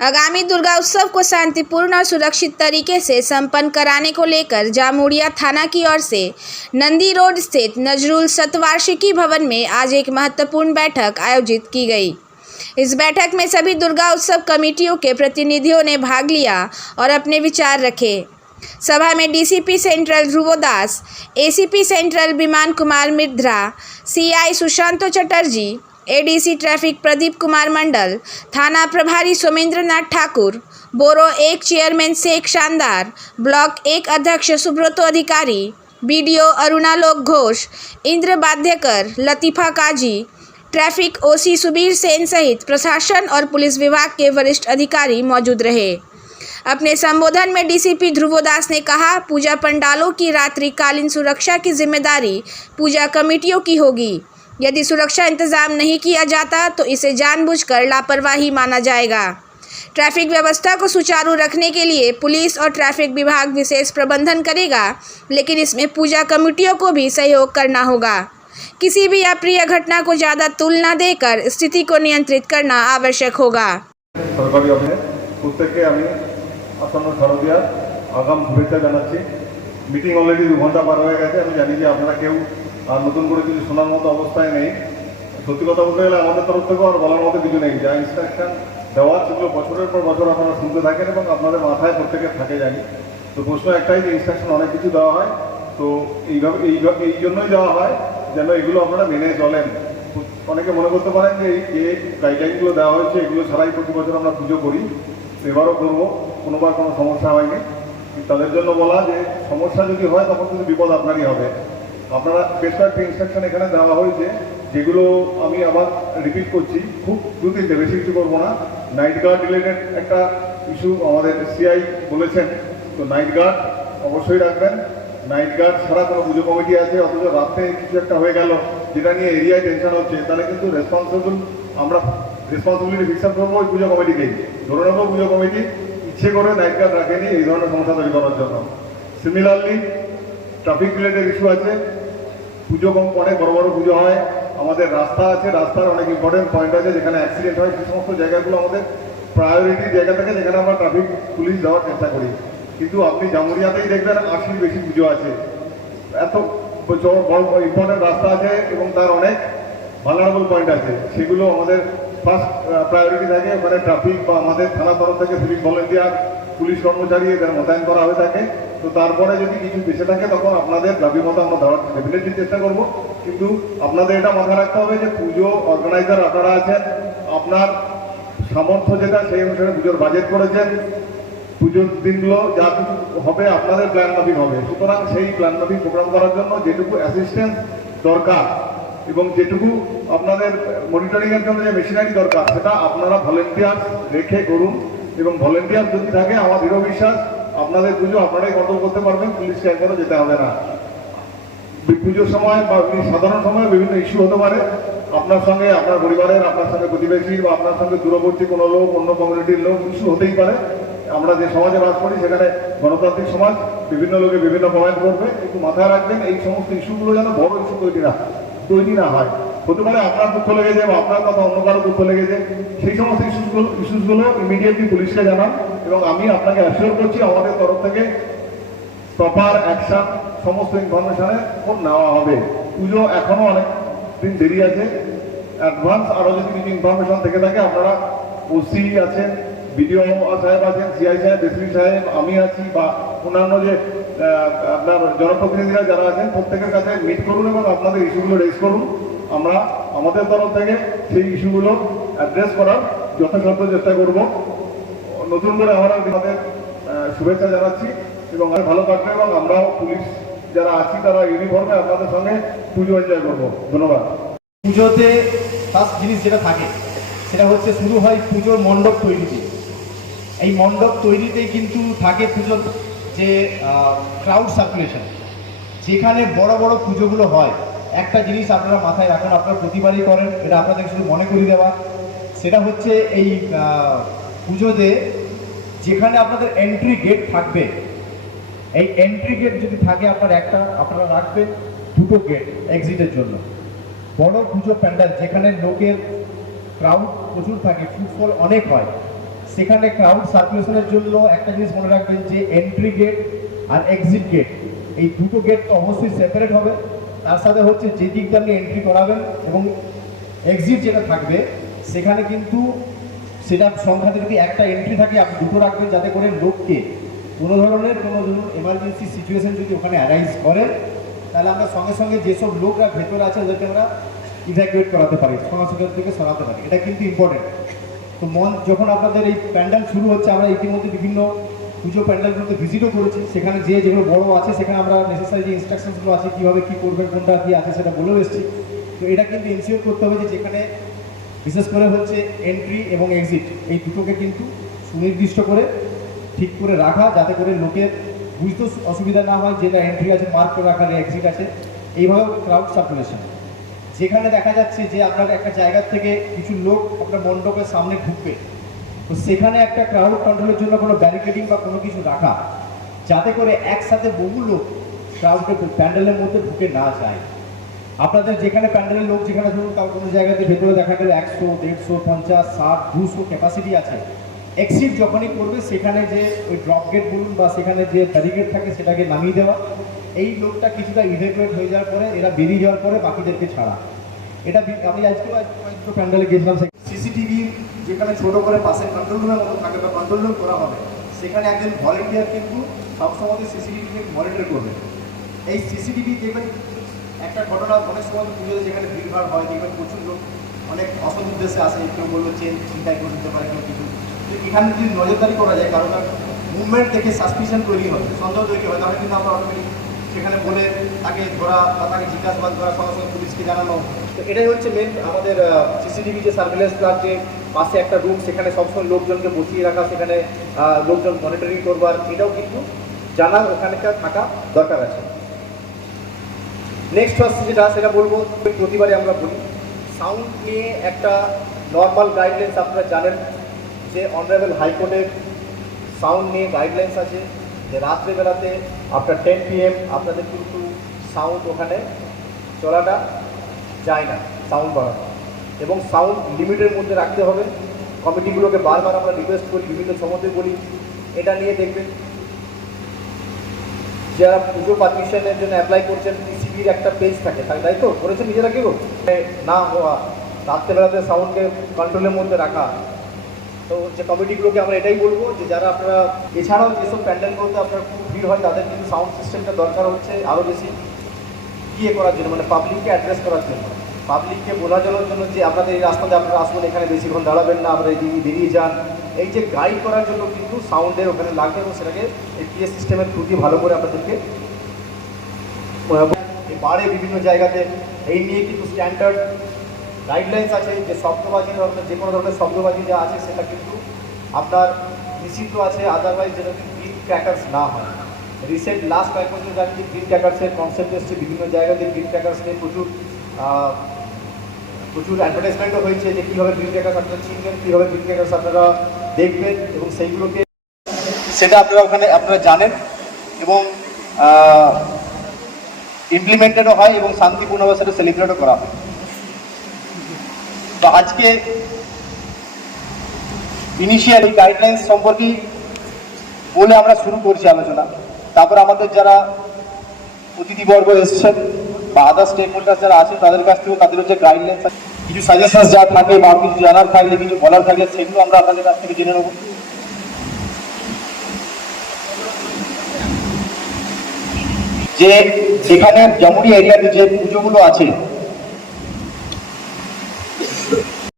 आगामी दुर्गा उत्सव को शांतिपूर्ण और सुरक्षित तरीके से संपन्न कराने को लेकर जामुड़िया थाना की ओर से नंदी रोड स्थित नजरुल शतवार्षिकी भवन में आज एक महत्वपूर्ण बैठक आयोजित की गई। इस बैठक में सभी दुर्गा उत्सव कमेटियों के प्रतिनिधियों ने भाग लिया और अपने विचार रखे। सभा में DCP central Dhruvdas, ACP central Viman Kumar Mirdha, CI Sushanto Chatterjee, ADC traffic Pradeep Kumar Mandal, थाना प्रभारी Somendra Nath Thakur, borough 1 chairman Sheikh Shandar, block 1 अध्यक्ष Subrato Adhikari, BDO Arunalok Ghosh, Indra Badhyakar, Latifa Kazi, traffic OC Subir Sen सहित प्रशासन और पुलिस विभाग के वरिष्ठ अधिकारी मौजूद रहे। अपने संबोधन में डीसीपी ध्रुवदास ने कहा, पूजा पंडालों की रात्रिकालीन सुरक्षा की जिम्मेदारी पूजा कमेटियों की होगी। यदि सुरक्षा इंतजाम नहीं किया जाता तो इसे जानबूझकर लापरवाही माना जाएगा। ट्रैफिक व्यवस्था को सुचारू रखने के लिए पुलिस और ट्रैफिक विभाग विशेष प्रबंधन करेगा, लेकिन इसमें पूजा कमेटियों को भी सहयोग करना होगा। किसी भी अप्रिय घटना को ज़्यादा तुल न देकर स्थिति को नियंत्रित करना आवश्यक होगा। मीटिंग अलरेडी 2 घंटा पार हो गए। जानी अपना क्यों नतून कर शोनार मत अवस्थाय नहीं। सत्य कथा बोलते गले तरफ থেকে और বলার মতো কিছু নেই। যা ইনস্ট্রাকশন দেওয়া সেগুলো বছরের পর বছর আপনারা শুনতে থাকেন এবং আপনাদের মাথায় প্রত্যেকের থাকে জানি। তো প্রশ্ন একটাই যে ইনস্ট্রাকশন অনেক কিছু দেওয়া হয়, তো এই জন্যই দেওয়া হয় যেন এগুলো আপনারা মেনে চলেন। অনেকে মনে করতে পারেন যে এই গাইডলাইনগুলো দেওয়া হয়েছে এগুলো ছাড়াই প্রতি বছর আমরা পুজো করি, এবারও করবো, কোনোবার কোনো সমস্যা হয়নি। তাদের জন্য বলা যে সমস্যা যদি হয় তখন কিন্তু বিপদ আপনারই হবে। আপনারা বেশ কয়েকটি ইনস্ট্রাকশন এখানে দেওয়া হয়েছে যেগুলো আমি আবার রিপিট করছি, খুব 2-3টে, বেশি কিছু করবো না। নাইট গার্ড রিলেটেড একটা ইস্যু আমাদের সিআই বলেছেন, তো নাইট গার্ড অবশ্যই রাখবেন। নাইট গার্ড ছাড়া কোনো পুজো কমিটি আছে, অথচ রাত্রে কিছু একটা হয়ে গেল যেটা নিয়ে এরিয়ায় টেনশন হচ্ছে, তাহলে কিন্তু আমরা রেসপন্সিবিলিটি ফিক্সার করবো ওই পুজো কমিটিকেই। ধরে নেবো পুজো কমিটি ইচ্ছে করে নাইট গার্ড রাখেনি এই ধরনের সমস্যা তৈরি করার জন্য। সিমিলারলি ট্রাফিক রিলেটেড ইস্যু আছে। পুজো অনেক বড় বড় পুজো হয়, আমাদের রাস্তা আছে, রাস্তার অনেক ইম্পর্টেন্ট পয়েন্ট আছে যেখানে অ্যাক্সিডেন্ট হয়, সেই সমস্ত জায়গাগুলো আমাদের প্রায়োরিটি জায়গা থেকে যেখানে আমরা ট্রাফিক পুলিশ দেওয়ার চেষ্টা করি। কিন্তু আপনি জামুরিয়াতেই দেখবেন 80 বেশি পুজো আছে, এত ইম্পর্টেন্ট রাস্তা আছে এবং তার অনেক ভালনারেবল পয়েন্ট আছে, সেগুলো আমাদের ফার্স্ট প্রায়োরিটি থাকে। ওখানে ট্রাফিক বা আমাদের থানা তরফ থেকে সিভিক ভলেন্টিয়ার, পুলিশ কর্মচারী এদের মোতায়েন করা হয়ে থাকে। তো তারপরে যদি কিছু বেঁচে থাকে তখন আপনাদের দাবি মতো আমরা দেওয়ার ডেফিনেটলি চেষ্টা করব। কিন্তু আপনাদের এটা মাথায় রাখতে হবে যে পুজো অর্গানাইজার আপনারা আছেন, আপনার সামর্থ্য যেটা সেই অনুসারে পুজোর বাজেট করেছেন, পুজোর দিনগুলো যা কিছু হবে আপনাদের প্ল্যান মাফিক হবে। সুতরাং সেই প্ল্যান মাফিক প্রোগ্রাম করার জন্য যেটুকু অ্যাসিস্ট্যান্স দরকার এবং যেটুকু আপনাদের মনিটরিংয়ের জন্য যে মেশিনারি দরকার সেটা আপনারা ভলেন্টিয়ার রেখে করুন। এবং ভলেন্টিয়ার যদি থাকে আমার দৃঢ় বিশ্বাস আপনাদের পুজো আপনারাই কন্ট্রোল করতে পারবেন, পুলিশকে একবারও যেতে হবে না। পুজোর সময় বা সাধারণ সময়ে বিভিন্ন ইস্যু হতে পারে, আপনার সঙ্গে, আপনার পরিবারের, আপনার সঙ্গে প্রতিবেশী বা আপনার সঙ্গে দূরবর্তী কোনো লোক, অন্য কমিউনিটির লোক, ইস্যু হতেই পারে। আমরা যে সমাজে বাস করি সেখানে গণতান্ত্রিক সমাজ, বিভিন্ন লোকে বিভিন্ন কমেন্ট করবে, কিন্তু মাথায় রাখবেন এই সমস্ত ইস্যুগুলো যেন বড় ইস্যু তৈরি না হয়। হতে পারে আপনার দুঃখ লেগেছে বা আপনার কথা অন্য কারো দুঃখ লেগেছে, সেই সমস্ত ইস্যুসগুলো ইমিডিয়েটলি পুলিশকে জানান এবং আমি আপনাকে অ্যাসিওর করছি আমাদের তরফ থেকে প্রপার অ্যাকশন সমস্ত ইনফরমেশনের উপর নেওয়া হবে। পুজো এখনো অনেক দিন দেরি আছে, অ্যাডভান্স আরও যদি কিছু ইনফরমেশন থেকে থাকে আপনারা ওসি আছেন, বিডিও সাহেব আছেন, সিআই সাহেব, এসপি সাহেব, আমি আছি বা অন্যান্য যে আপনার জনপ্রতিনিধিরা যারা আছেন প্রত্যেকের কাছে মিট করুন এবং আপনাদের ইস্যুগুলো রেজ করুন। আমরা আমাদের তরফ থেকে সেই ইস্যুগুলো অ্যাড্রেস করার যথাসাধ্য চেষ্টা করব। নতুন করে আমাদের শুভেচ্ছা জানাচ্ছি এবং ভালো থাকবে এবং আমরাও পুলিশ যারা আছি তারা ইউনিফর্মে আপনাদের সঙ্গে পুজো এনজয় করবো। ধন্যবাদ। পুজোতে ফার্স্ট জিনিস যেটা থাকে সেটা হচ্ছে শুরু হয় পুজোর মণ্ডপ তৈরিতে। এই মণ্ডপ তৈরিতেই কিন্তু থাকে পুজোর যে ক্রাউড সার্কুলেশন। যেখানে বড় বড় পুজোগুলো হয় একটা জিনিস আপনারা মাথায় রাখুন, আপনারা প্রতিবারই করেন, এটা আপনাদের শুধু মনে করিয়ে দেওয়া, সেটা হচ্ছে এই পুজোতে যেখানে আপনাদের এন্ট্রি গেট থাকবে, এই এন্ট্রি গেট যদি থাকে আপনারা রাখবেন 2টো গেট এক্সিটের জন্য। বড় পুজো প্যান্ডেল যেখানে লোকের ক্রাউড প্রচুর থাকে, ফুটফল অনেক হয়, সেখানে ক্রাউড সার্কুলেশনের জন্য একটা জিনিস মনে রাখবেন যে এন্ট্রি গেট আর এক্সিট গেট, এই দুটো গেট তো অবশ্যই সেপারেট হবে। তার সাথে হচ্ছে যে দিক দিয়ে আপনি এন্ট্রি করাবেন এবং এক্সিট যেটা থাকবে সেখানে কিন্তু সেটা সংখ্যাতে যদি একটা এন্ট্রি থাকে আপনি দুটো রাখবেন, যাতে করে লোককে কোনো ধরনের কোনো ধরুন এমার্জেন্সি সিচুয়েশন যদি ওখানে অ্যারাইজ করে তাহলে আমরা সঙ্গে সঙ্গে যেসব লোকরা ভেতরে আছে ওদেরকে আমরা ইভ্যাকুয়েট করাতে পারি, সমাজের থেকে সরাতে পারি। এটা কিন্তু ইম্পর্টেন্ট। তো যখন আপনাদের এই প্যান্ডেল শুরু হচ্ছে, আমরা ইতিমধ্যে বিভিন্ন পুজো প্যান্ডেলগুলোতে ভিজিটও করেছি, সেখানে যেগুলো বড় আছে সেখানে আমরা নেসেসারি যে ইনস্ট্রাকশনসগুলো আছে কীভাবে কী করবেন, কোনটা কী আছে সেটা বলেও এসেছি। তো এটা কিন্তু ইনশিওর করতে হবে যে যেখানে বিশেষ করে হচ্ছে এন্ট্রি এবং এক্সিট এই দুটোকে কিন্তু সুনির্দিষ্ট করে ঠিক করে রাখা, যাতে করে লোকের বুঝতে অসুবিধা না হয়, যেটা এন্ট্রি আছে মার্ক করে রাখা, এক্সিট আছে। এইভাবে ক্রাউড সার্কুলেশন, যেখানে দেখা যাচ্ছে যে আপনার একটা জায়গা থেকে কিছু লোক আপনার মণ্ডপের সামনে ঢুকবে, তো সেখানে একটা ক্রাউড কন্ট্রোলের জন্য কোনো ব্যারিকেডিং বা কোনো কিছু রাখা, যাতে করে একসাথে বহু লোক ক্রাউডের প্যান্ডেলের মধ্যে ঢুকে না যায়। আপনাদের যেখানে প্যান্ডেলের লোক যেখানে ধরুন তার কোনো জায়গাতে ভেতরে দেখা গেলে 100, 150, 50, 60, 200 ক্যাপাসিটি আছে, এক্সিট যখনই করবে সেখানে যে ওই ড্রপ গেট বলুন বা সেখানে যে ব্যারিকেড থাকে সেটাকে নামিয়ে দেওয়া, এই লোকটা কিছুটা ইভ্যাকুয়েট হয়ে যাওয়ার পরে এরা বেরিয়ে যাওয়ার পরে বাকিদেরকে ছাড়া। এটা আমি আজকে প্যান্ডেলে গেছিলাম, সিসিটিভি যেখানে ছোট করে পাশে কন্ট্রোল রুমের মতো থাকে বা কন্ট্রোল রুম করা হবে, সেখানে একজন ভলেন্টিয়ার কিন্তু সবসময় সিসিটিভিকে মনিটর করবে। এই সিসিটিভি দেখবেন একটা ঘটনা অনেক সময় পুজোতে যেখানে ভিড়ভাড় হয়, দেখবেন প্রচুর লোক অনেক অসৎ উদ্দেশ্যে আসে, কেউ বললো চেন চিন্তায় করে দিতে পারে কেউ কিছু, এখানে যদি নজরদারি করা যায় কারণ তার মুভমেন্ট দেখে সাসপিশন তৈরি হয়, সন্দেহ তৈরি হয়, তাহলে কিন্তু আমরা অটোমেটিক সেখানে বলে তাকে ধরা বা তাকে জিজ্ঞাসাবাদ করা, সঙ্গে সঙ্গে পুলিশকে জানানো। তো এটাই হচ্ছে মেন আমাদের সিসিটিভি যে সার্ভিলেন্স প্লাস যে পাশে একটা রুম, সেখানে সবসময় লোকজনকে বসিয়ে রাখা, সেখানে লোকজন মনিটরিং করবার, এটাও কিন্তু জানা ওখানকার থাকা দরকার আছে। নেক্সট হচ্ছে সেটা বলবো, প্রতিবারে আমরা বলি সাউন্ড নিয়ে একটা নর্মাল গাইডলাইন্স আপনারা জানেন যে অনারেবল হাইকোর্টের সাউন্ড নিয়ে গাইডলাইন্স আছে যে রাত্রেবেলাতে আফটার 10 PM আপনাদের কিন্তু সাউন্ড ওখানে চলাটা যায় না, সাউন্ড বাড়ানো এবং সাউন্ড লিমিটের মধ্যে রাখতে হবে। কমিটিগুলোকে বারবার আমরা রিকোয়েস্ট করি, বিভিন্ন সময়তে বলি, এটা নিয়ে দেখবেন যারা পুজো পারমিশনের জন্য অ্যাপ্লাই করছেন পিসিবির একটা পেজ থাকে, তাই তো করেছেন নিজেরা কেউ না হওয়া, রাত্রেবেলাতে সাউন্ডকে কন্ট্রোলের মধ্যে রাখা। তো যে কমিটিগুলোকে আমরা এটাই বলবো যে যারা আপনারা এছাড়াও যেসব প্যান্ডেলগুলোতে আপনার খুব ভিড় হয় তাদের কিন্তু সাউন্ড সিস্টেমটা দরকার হচ্ছে আরও বেশি করার জন্য, মানে পাবলিককে অ্যাড্রেস করার জন্য, পাবলিককে বোঝা যাওয়ার জন্য যে আপনাদের এই রাস্তাতে আপনারা আসুন, এখানে বেশিক্ষণ দাঁড়াবেন না, আপনারা এদিকে বেরিয়ে যান, এই যে গাইড করার জন্য কিন্তু সাউন্ডের ওখানে লাগবে এবং সেটাকে এই পিএস সিস্টেমের থ্রু দিয়ে ভালো করে আপনাদেরকে বাড়ে বিভিন্ন জায়গাতে। এই নিয়ে কিন্তু স্ট্যান্ডার্ড গাইডলাইন্স আছে যে শব্দবাজি ধরনের যে কোনো ধরনের শব্দবাজি যা আছে সেটা কিন্তু আপনার নিষিদ্ধ আছে, আদারওয়াইজ যেটা গ্রিন ক্র্যাকার্স না হয়। রিসেন্ট লাস্ট কয়েক বছর জানি যে গ্রিন ক্র্যাকার্সের কনসেপ্ট এসছে, বিভিন্ন জায়গাতে গ্রিন ক্র্যাকার্স নিয়ে প্রচুর অ্যাডভার্টাইজমেন্টও হয়েছে যে কীভাবে গ্রিন ক্র্যাকার্স আপনারা চিনবেন, কীভাবে গ্রিন ক্র্যাকার্স আপনারা দেখবেন এবং সেইগুলোকে সেটা আপনারা জানেন এবং ইমপ্লিমেন্টেডও হয় এবং শান্তিপূর্ণভাবে সেটা সেলিব্রেটও করা হয়। তো আজকে ইনিশিয়াল এই গাইডলাইন্স সম্পর্কে বলে আমরা শুরু করছি আলোচনা। তারপর আমাদের যারা অতিথিবর্গ এসছেন বা আদার স্টেক হোল্ডার যারা আছেন তাদের কাছ থেকেও তাদের যে গাইডলাইন্স কিছু সাজেশন যা থাকে বা কিছু জানার থাকলে কিছু বলার থাকলে সেগুলো আমরা আপনাদের কাছ থেকে জেনে নেব। যে এখানে জামুরিয়া এরিয়াতে যে পুজোগুলো আছে